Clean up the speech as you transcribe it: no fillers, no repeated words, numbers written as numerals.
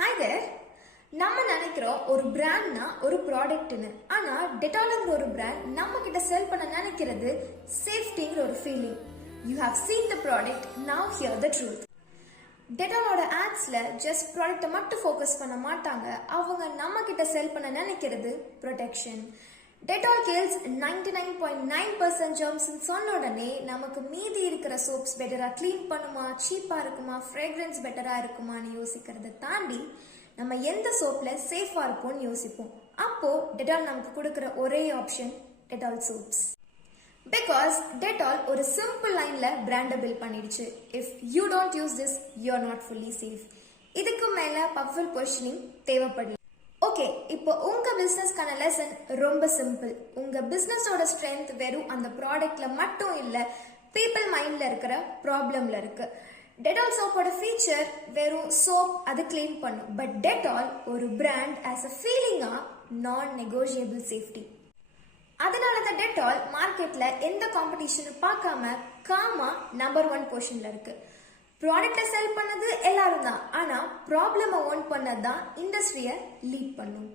Hi there. நம்ம நினைக்கிறோம் ஒரு பிராண்ட்னா ஒரு ப்ராடக்ட்னு. ஆனா டெட்டால்ங்கிற ஒரு பிராண்ட் நம்ம கிட்ட செல் பண்ண நினைக்கிறது சேஃப்டிங்கிற ஒரு feeling. You have seen the product, now hear the truth. டெட்டாலோட ஆட்ஸ்ல ஜஸ்ட் ப்ராடக்ட்டை மட்டும் ஃபோக்கஸ் பண்ண மாட்டாங்க. அவங்க நம்ம கிட்ட செல் பண்ண நினைக்கிறது ப்ரொடெக்ஷன். டெட்டால் கில்ஸ் 99.9% ஜெர்ம்ஸ்னு சொன்ன உடனே நமக்கு மீதி இருக்கிற சோப்ஸ் பெட்டரா க்ளீன் பண்ணுமா, சீப்பா இருக்குமா, ஃப்ரேக்ரன்ஸ் பெட்டரா இருக்குமான்னு யோசிக்கிறத தாண்டி நம்ம எந்த சோப்ல சேஃபா இருக்கும்னு யோசிப்போம். அப்போ டெட்டால் நமக்கு கொடுக்கிற ஒரே option Dettol soaps. Because Dettol ஒரு சிம்பிள் லைன்ல பிராண்ட பில்ட் பண்ணிடுச்சு. If you don't use this you are not fully safe. இதுக்கு மேல பவர்ஃபுல் பொசிஷனிங் தேவைப்படல. ஓகே, இப்போ உங்க பிசினஸ்க்கான லெசன் ரொம்ப சிம்பிள். உங்க பிசினஸோட ஸ்ட்ரென்த் வெறும் அந்த ப்ராடக்ட்ல மட்டும் இல்ல, பீப்புள் மைண்ட்ல இருக்கிற ப்ராப்ளம்ல இருக்கு. டெட்டால் சோப்போட ஃபீச்சர் வெறும் சோப் அது கிளீன் பண்ணும். பட் டெட்டால் ஒரு பிராண்ட் ஆஸ் அ ஃபீலிங்கா நான் நெகோஷியபிள் சேஃப்டி. அதனால தான் டெட்டால் மார்க்கெட்ல எந்த காம்படிஷனும் பார்க்காம காமா நம்பர் 1 பொசிஷன்ல இருக்கு. ப்ராடக்ட்டை செல் பண்ணது எல்லாரும் தான், ஆனா ப்ராப்ளமை ஓன் பண்ணது தான் இண்டஸ்ட்ரியை லீட் பண்ணும்.